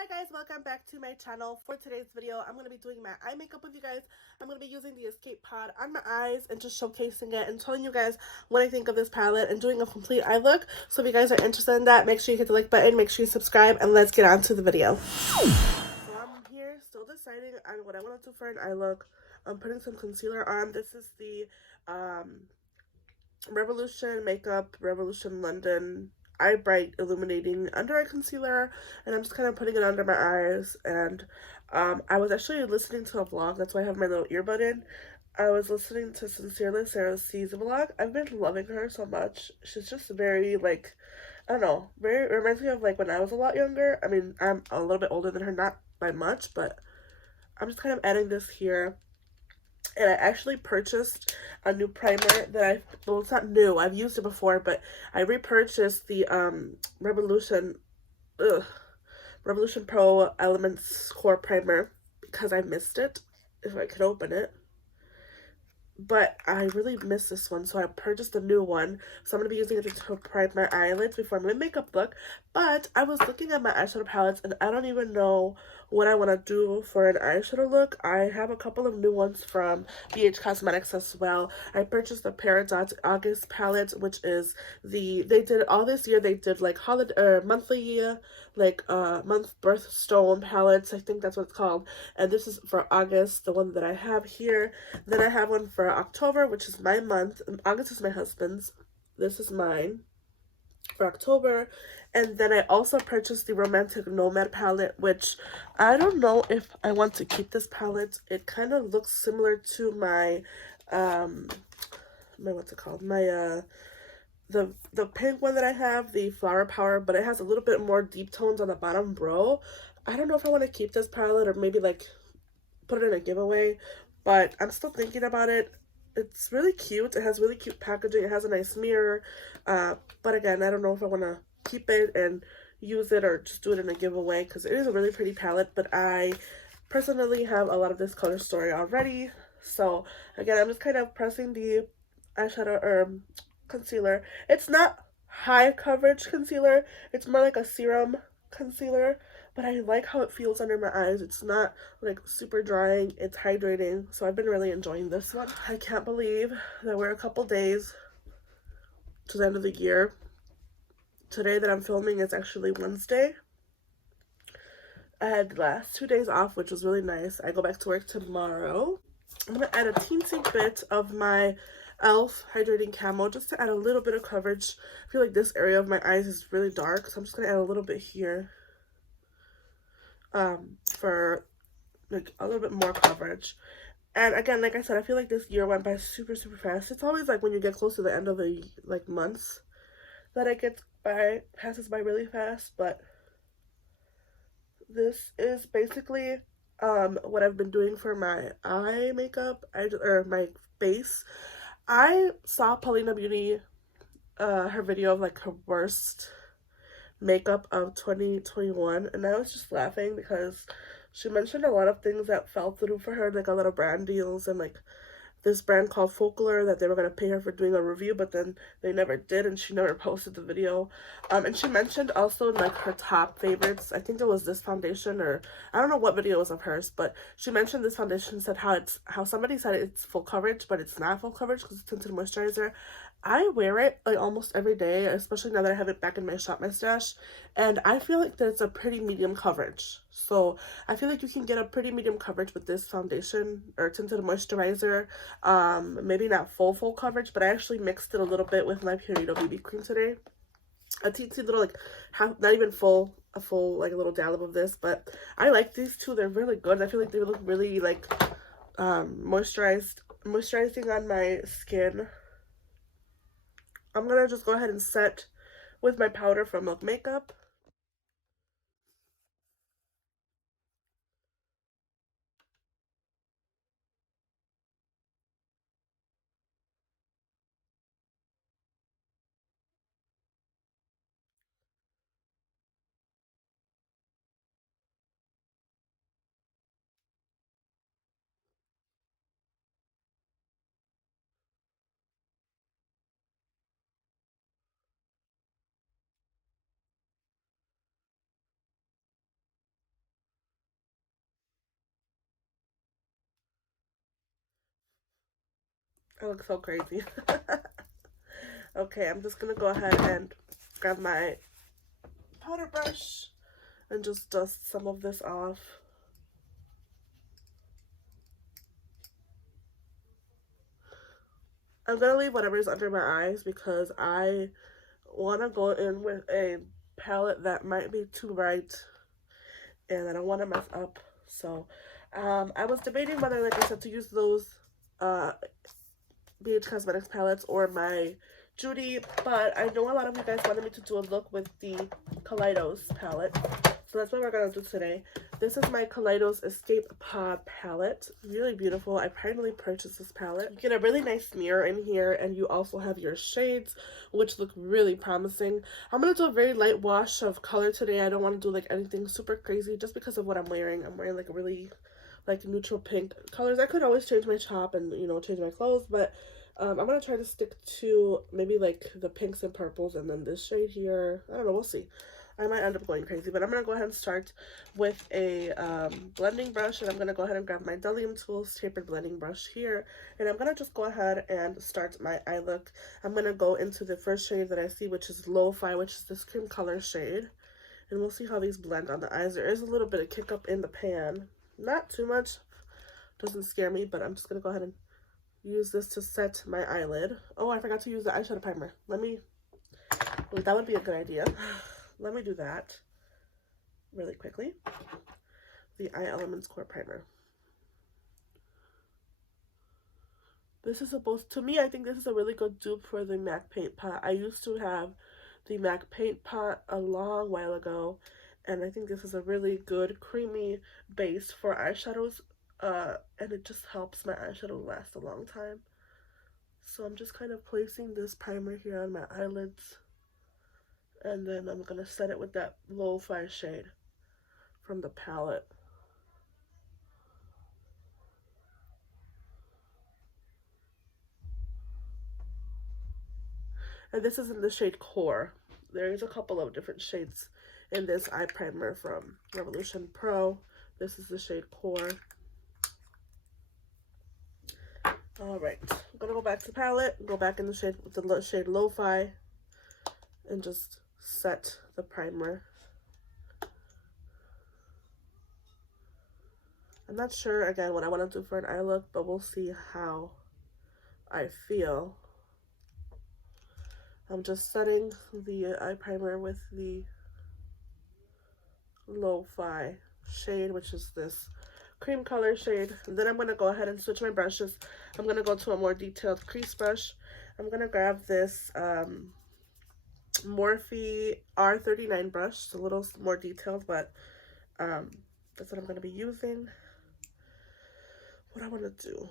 Hi guys, welcome back to my channel. For today's video, I'm going to be doing my eye makeup with you guys. I'm going to be using the Escape Pod on my eyes and just showcasing it and telling you guys what I think of this palette and doing a complete eye look. So if you guys are interested in that, make sure you hit the like button, make sure you subscribe, and let's get on to the video. So I'm here still deciding on what I want to do for an eye look. I'm putting some concealer on. This is the Revolution Makeup Revolution London Eye Bright Illuminating Under Eye Concealer, and I'm just kind of putting it under my eyes. And I was actually listening to a vlog, that's why I have my little earbud in. I was listening to Sincerely Sarah C's vlog. I've been loving her so much. She's just very, like, I don't know, very reminds me of like when I was a lot younger. I mean, I'm a little bit older than her, not by much, but I'm just kind of adding this here. And I actually purchased a new primer that well, it's not new, I've used it before, but I repurchased the Revolution Revolution Pro Elements Core Primer because I missed it, if I could open it. But I really miss this one, so I purchased a new one. So I'm going to be using it to prime my eyelids before my makeup look. But I was looking at my eyeshadow palettes, and I don't even know what I want to do for an eyeshadow look. I have a couple of new ones from BH Cosmetics as well. I purchased the Paradox August palette, which is they did all this year, they did like holiday monthly like month birthstone palettes, I think that's what it's called. And this is for August, the one that I have here. Then I have one for October, which is my month. August is my husband's. This is mine for October. And then I also purchased the Romantic Nomad palette, which I don't know if I want to keep this palette. It kind of looks similar to my what's it called? My the pink one that I have, the Flower Power, but it has a little bit more deep tones on the bottom row. I don't know if I want to keep this palette or maybe like put it in a giveaway, but I'm still thinking about it. It's really cute. It has really cute packaging. It has a nice mirror. But again, I don't know if I want to keep it and use it or just do it in a giveaway because it is a really pretty palette, but I personally have a lot of this color story already. So again, I'm just kind of pressing the eyeshadow or concealer. It's not high coverage concealer. It's more like a serum concealer, but I like how it feels under my eyes. It's not like super drying, it's hydrating, so I've been really enjoying this one. I can't believe that we're a couple days to the end of the year. Today that I'm filming is actually Wednesday. I had the last 2 days off, which was really nice. I go back to work tomorrow. I'm going to add a teensy bit of my e.l.f. Hydrating Camo just to add a little bit of coverage. I feel like this area of my eyes is really dark, so I'm just going to add a little bit here for like a little bit more coverage. And again, like I said, I feel like this year went by super fast. It's always like when you get close to the end of the like months that it passes by really fast, but this is basically what I've been doing for my eye makeup, or my face. I saw Paulina Beauty her video of like her worst makeup of 2021, and I was just laughing because she mentioned a lot of things that fell through for her, like a lot of brand deals and like this brand called Folklore that they were going to pay her for doing a review, but then they never did and she never posted the video. And she mentioned also like her top favorites. I think it was this foundation, or I don't know what video it was of hers, but she mentioned this foundation, said how somebody said it's full coverage, but it's not full coverage because it's tinted moisturizer. I wear it like almost every day, especially now that I have it back in my Shop My Stash, and I feel like that it's a pretty medium coverage. So I feel like you can get a pretty medium coverage with this foundation or tinted moisturizer. Maybe not full coverage, but I actually mixed it a little bit with my Purito BB cream today. A teensy little, like, not even full, a full like a little dollop of this, but I like these two. They're really good. I feel like they look really like moisturizing on my skin. I'm gonna just go ahead and set with my powder from Milk Makeup. I look so crazy. Okay, I'm just gonna go ahead and grab my powder brush and just dust some of this off. I'm gonna leave whatever's under my eyes because I want to go in with a palette that might be too bright and I don't want to mess up. So I was debating whether, like I said, to use those uh, BH Cosmetics palettes or my Judy, but I know a lot of you guys wanted me to do a look with the Kaleidos palette. So that's what we're going to do today. This is my Kaleidos Escape Pod palette. Really beautiful. I finally purchased this palette. You get a really nice mirror in here, and you also have your shades, which look really promising. I'm going to do a very light wash of color today. I don't want to do like anything super crazy just because of what I'm wearing. I'm wearing like a really like neutral pink colors. I could always change my top and, you know, change my clothes, but I'm going to try to stick to maybe like the pinks and purples and then this shade here. I don't know. We'll see. I might end up going crazy, but I'm going to go ahead and start with a blending brush, and I'm going to go ahead and grab my Delium Tools tapered blending brush here, and I'm going to just go ahead and start my eye look. I'm going to go into the first shade that I see, which is Lo-Fi, which is this cream color shade, and we'll see how these blend on the eyes. There is a little bit of kick up in the pan, not too much, doesn't scare me, but I'm just going to go ahead and use this to set my eyelid. Oh, I forgot to use the eyeshadow primer. That would be a good idea. Let me do that really quickly. The Eye Elements Core Primer. This is supposed, to me, I think this is a really good dupe for the MAC Paint Pot. I used to have the MAC Paint Pot a long while ago, and I think this is a really good creamy base for eyeshadows, and it just helps my eyeshadow last a long time. So I'm just kind of placing this primer here on my eyelids, and then I'm going to set it with that Lo-Fi shade from the palette. And this is in the shade Core. There's a couple of different shades in this eye primer from Revolution Pro. This is the shade Core. Alright, I'm going to go back to palette, go back in the shade with the shade Lo-Fi, and just set the primer. I'm not sure, again, what I want to do for an eye look, but we'll see how I feel. I'm just setting the eye primer with the Lo-Fi shade, which is this cream color shade. And then I'm going to go ahead and switch my brushes. I'm going to go to a more detailed crease brush. I'm going to grab this Morphe R39 brush. It's a little more detailed, but that's what I'm going to be using. What I want to do.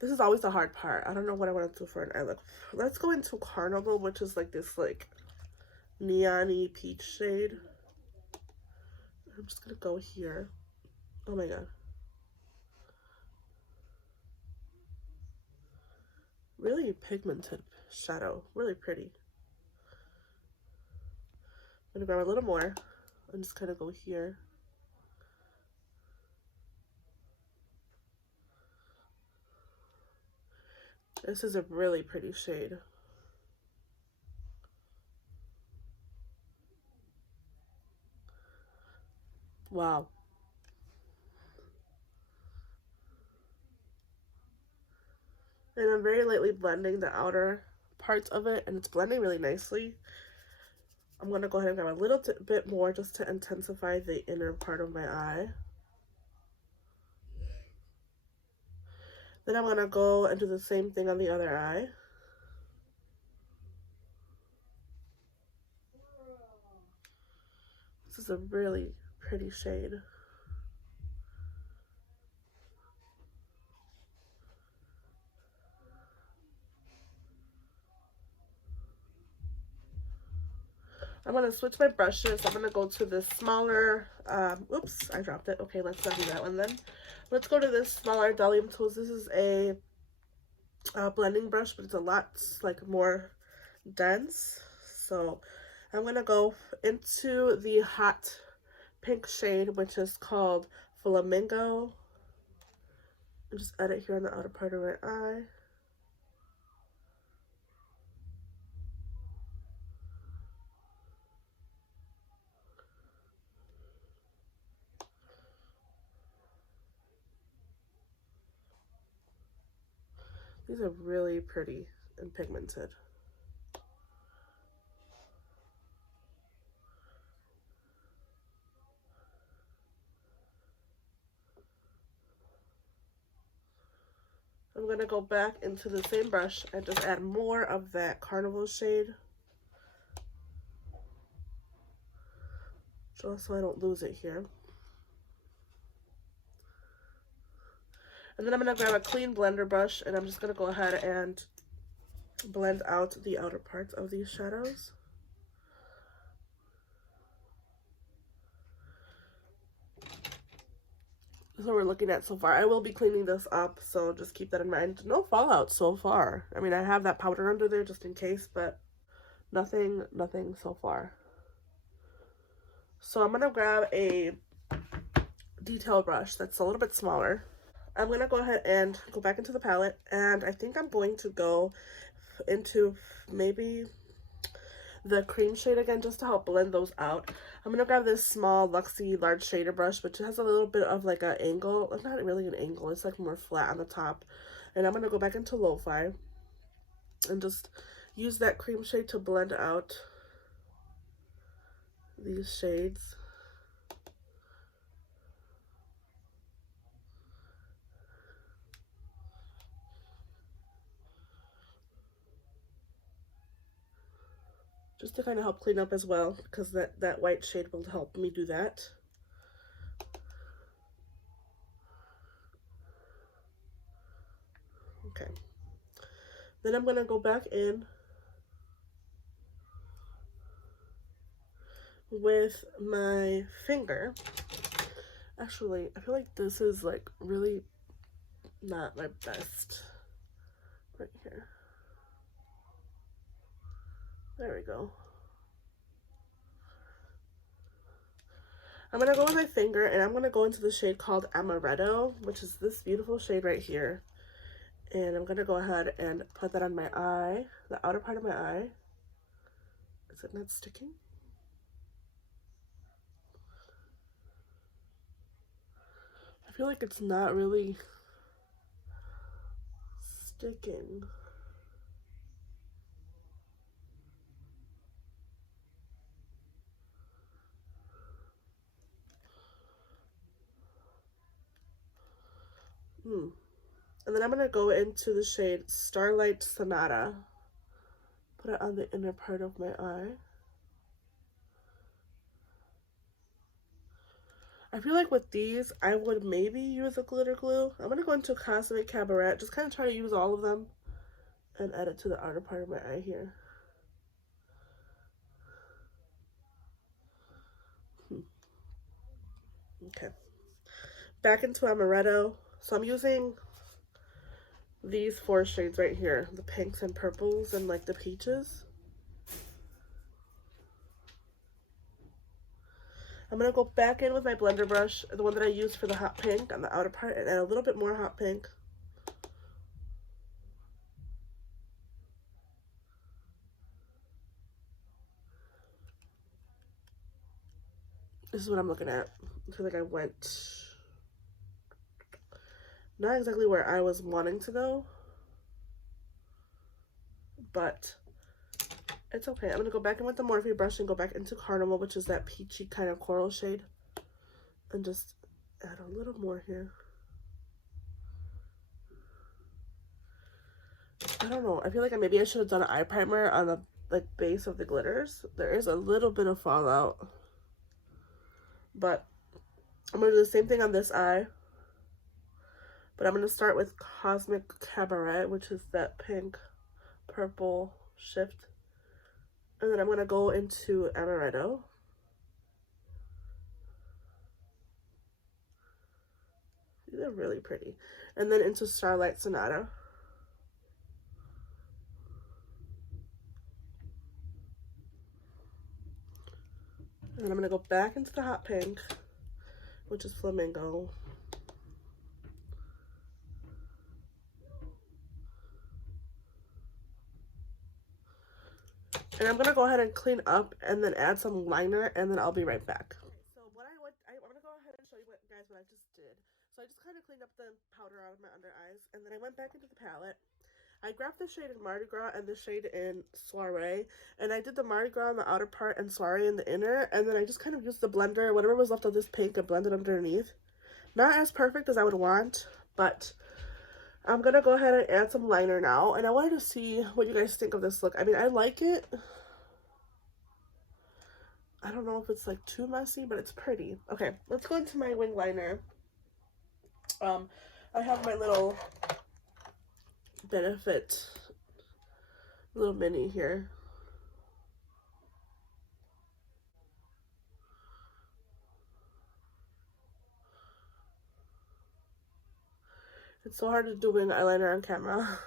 This is always the hard part. I don't know what I want to do for an eye look. Let's go into Carnival, which is like this like neon-y peach shade. I'm just going to go here. Oh my god. Really pigmented shadow. Really pretty. I'm going to grab a little more. I'm just going to go here. This is a really pretty shade. Wow. And I'm very lightly blending the outer parts of it, and it's blending really nicely. I'm going to go ahead and grab a little bit more just to intensify the inner part of my eye. Then I'm going to go and do the same thing on the other eye. This is a really pretty shade. I'm going to switch my brushes. I'm going to go to this smaller, oops, I dropped it. Okay, let's not do that one then. Let's go to this smaller Delium Tools. This is a blending brush, but it's a lot like more dense. So I'm going to go into the hot pink shade, which is called Flamingo. And just add it here on the outer part of my eye. These are really pretty and pigmented. I'm going to go back into the same brush and just add more of that Carnival shade, just so I don't lose it here. And then I'm going to grab a clean blender brush and I'm just going to go ahead and blend out the outer parts of these shadows. This is what we're looking at so far. I will be cleaning this up, so just keep that in mind. No fallout so far. I mean, I have that powder under there just in case, but nothing so far. So I'm gonna grab a detail brush that's a little bit smaller. I'm gonna go ahead and go back into the palette, and I think I'm going to go into maybe the cream shade again, just to help blend those out. I'm gonna grab this small Luxie large shader brush, which has a little bit of like an angle. It's not really an angle, it's like more flat on the top. And I'm gonna go back into Lo-Fi and just use that cream shade to blend out these shades. Just to kind of help clean up as well, because that white shade will help me do that. Okay. Then I'm going to go back in with my finger. Actually, I feel like this is like really not my best. Right here. There we go. I'm going to go with my finger and I'm going to go into the shade called Amaretto, which is this beautiful shade right here. And I'm going to go ahead and put that on my eye, the outer part of my eye. Is it not sticking? I feel like it's not really sticking. And then I'm going to go into the shade Starlight Sonata. Put it on the inner part of my eye. I feel like with these, I would maybe use a glitter glue. I'm going to go into Cosmic Cabaret. Just kind of try to use all of them and add it to the outer part of my eye here. Okay. Back into Amaretto. So I'm using these 4 shades right here. The pinks and purples and like the peaches. I'm going to go back in with my blender brush, the one that I used for the hot pink on the outer part, and add a little bit more hot pink. This is what I'm looking at. I feel like I went not exactly where I was wanting to go, but it's okay. I'm going to go back in with the Morphe brush and go back into Carnival, which is that peachy kind of coral shade, and just add a little more here. I don't know. I feel like maybe I should have done an eye primer on the like base of the glitters. There is a little bit of fallout, but I'm going to do the same thing on this eye. But I'm going to start with Cosmic Cabaret, which is that pink purple shift. And then I'm going to go into Amaretto. These are really pretty. And then into Starlight Sonata. And I'm going to go back into the hot pink, which is Flamingo. And I'm going to go ahead and clean up and then add some liner, and then I'll be right back. So I'm going to go ahead and show you guys what I just did. So I just kind of cleaned up the powder out of my under eyes, and then I went back into the palette, I grabbed the shade in Mardi Gras and the shade in Soiree, and I did the Mardi Gras on the outer part and Soiree in the inner, and then I just kind of used the blender, whatever was left of this pink, and blended underneath. Not as perfect as I would want, but I'm gonna go ahead and add some liner now, and I wanted to see what you guys think of this look. I mean, I like it. I don't know if it's like too messy, but it's pretty. Okay, let's go into my wing liner. I have my little Benefit little mini here. It's so hard to do wing eyeliner on camera.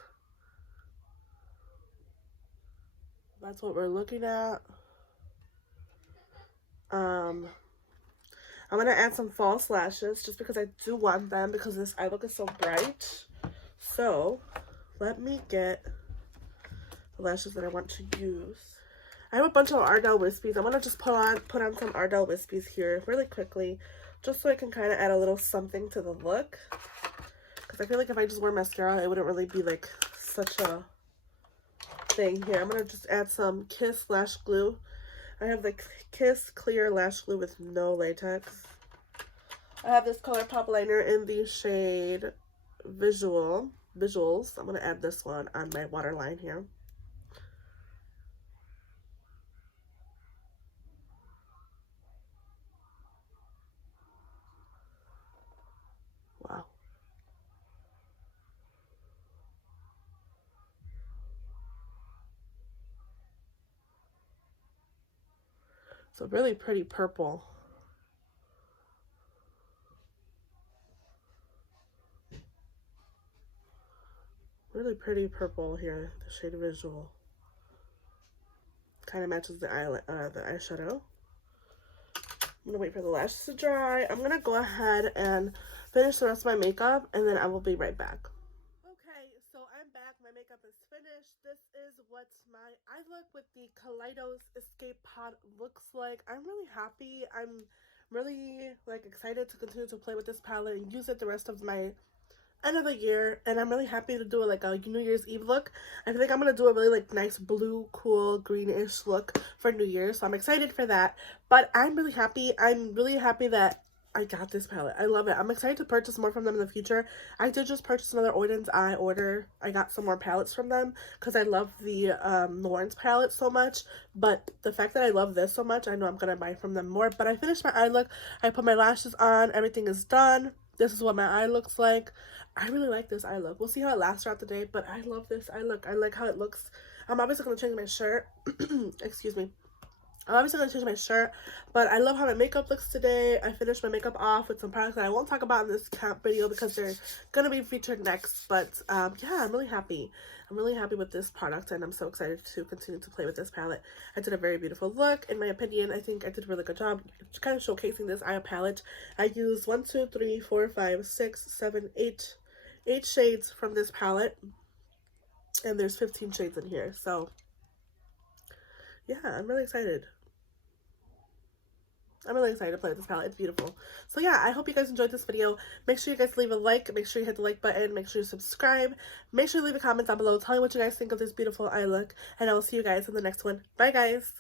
That's what we're looking at. I'm gonna add some false lashes just because I do want them because this eye look is so bright. So let me get the lashes that I want to use. I have a bunch of Ardell Wispies. I'm gonna just put on some Ardell Wispies here really quickly, just so I can kind of add a little something to the look. Because I feel like if I just wear mascara, it wouldn't really be like such a thing here. I'm gonna just add some Kiss Lash Glue. I have the Kiss Clear Lash Glue with no latex. I have this ColourPop liner in the shade Visuals. I'm gonna add this one on my waterline here. Wow. It's a really pretty purple. Really pretty purple here, the shade Visual. Kind of matches the eyeshadow. I'm gonna wait for the lashes to dry. I'm gonna go ahead and finish the rest of my makeup, and then I will be right back. Okay, so I'm back. My makeup is finished. This is what my eye look with the Kaleidos Escape Pod looks like. I'm really happy. I'm really like excited to continue to play with this palette and use it the rest of my end of the year, and I'm really happy to do like a New Year's Eve look. I think I'm gonna do a really like nice blue, cool, greenish look for New Year's, so I'm excited for that. But I'm really happy. I'm really happy that I got this palette. I love it. I'm excited to purchase more from them in the future. I did just purchase another Oiden's Eye order. I got some more palettes from them because I love the Lauren's palette so much. But the fact that I love this so much, I know I'm gonna buy from them more. But I finished my eye look. I put my lashes on. Everything is done. This is what my eye looks like. I really like this eye look. We'll see how it lasts throughout the day, but I love this eye look. I like how it looks. I'm obviously going to change my shirt. Excuse me. I'm obviously going to change my shirt, but I love how my makeup looks today. I finished my makeup off with some products that I won't talk about in this camp video because they're going to be featured next. But yeah, I'm really happy. I'm really happy with this product, and I'm so excited to continue to play with this palette. I did a very beautiful look. In my opinion, I think I did a really good job kind of showcasing this eye palette. I used 1, 2, 3, 4, 5, 6, 7, 8 shades from this palette, and there's 15 shades in here. So yeah, I'm really excited. I'm really excited to play with this palette. It's beautiful. So yeah, I hope you guys enjoyed this video. Make sure you guys leave a like. Make sure you hit the like button. Make sure you subscribe. Make sure you leave a comment down below telling me what you guys think of this beautiful eye look. And I will see you guys in the next one. Bye, guys.